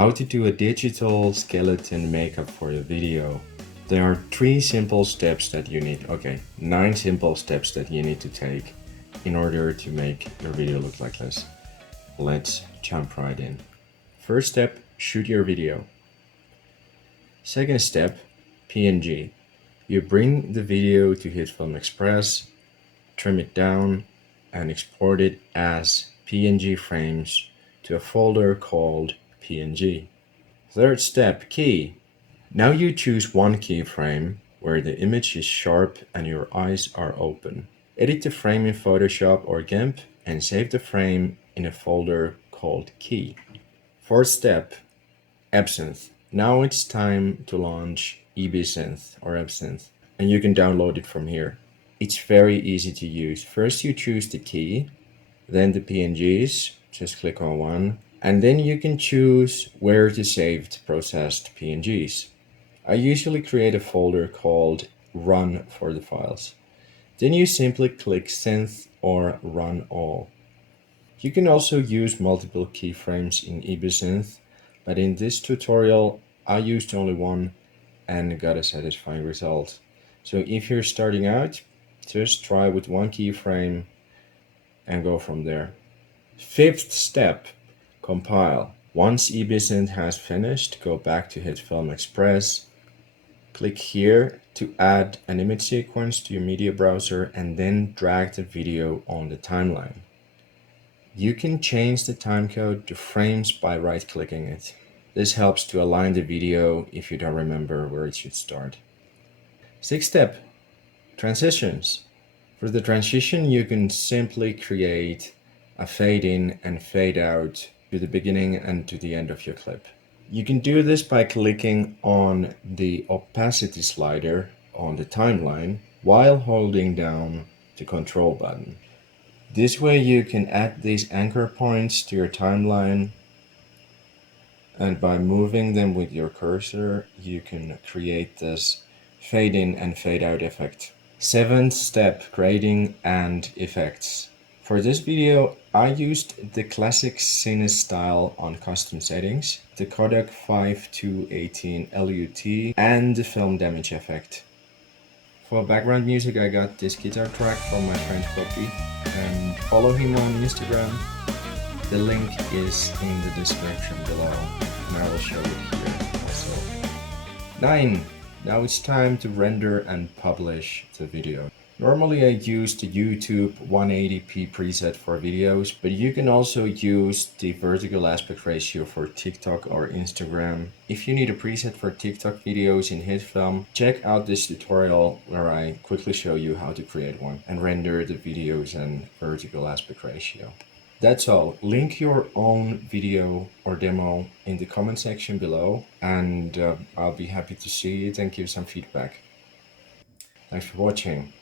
How to do a digital skeleton makeup for your video. There are 3 simple steps that you need, 9 simple steps that you need to take in order to make your video look like this. Let's jump right in. First step, shoot your video. Second step, PNG. You bring the video to Hitfilm Express, trim it down, and export it as PNG frames to a folder called PNG. Third step, key. Now you choose one keyframe where the image is sharp and your eyes are open. Edit the frame in Photoshop or GIMP and save the frame in a folder called key. Fourth step, EbSynth. Now it's time to launch EbSynth or EbSynth, and you can download it from here. It's very easy to use. First you choose the key, then the PNGs, just click on one, and then you can choose where to save the processed PNGs. I usually create a folder called Run for the files. Then you simply click Synth or Run All. You can also use multiple keyframes in EbSynth, but in this tutorial I used only one and got a satisfying result. So if you're starting out, just try with one keyframe and go from there. Fifth step, compile. Once EbSynth has finished, go back to Hitfilm Express. Click here to add an image sequence to your media browser and then drag the video on the timeline. You can change the timecode to frames by right-clicking it. This helps to align the video if you don't remember where it should start. Sixth step, transitions. For the transition, you can simply create a fade in and fade out to the beginning and to the end of your clip. You can do this by clicking on the opacity slider on the timeline while holding down the control button. This way you can add these anchor points to your timeline, and by moving them with your cursor, you can create this fade in and fade out effect. Seventh step, grading and effects. For this video, I used the classic cine style on custom settings, the Kodak 5-18 LUT, and the film damage effect. For background music, I got this guitar track from my friend Poppy, and follow him on Instagram. The link is in the description below, and I will show it here also. 9. Now it's time to render and publish the video. Normally I use the YouTube 180p preset for videos, but you can also use the vertical aspect ratio for TikTok or Instagram. If you need a preset for TikTok videos in Hitfilm, check out this tutorial where I quickly show you how to create one and render the videos in vertical aspect ratio. That's all. Link your own video or demo in the comment section below, and I'll be happy to see it and give some feedback. Thanks for watching.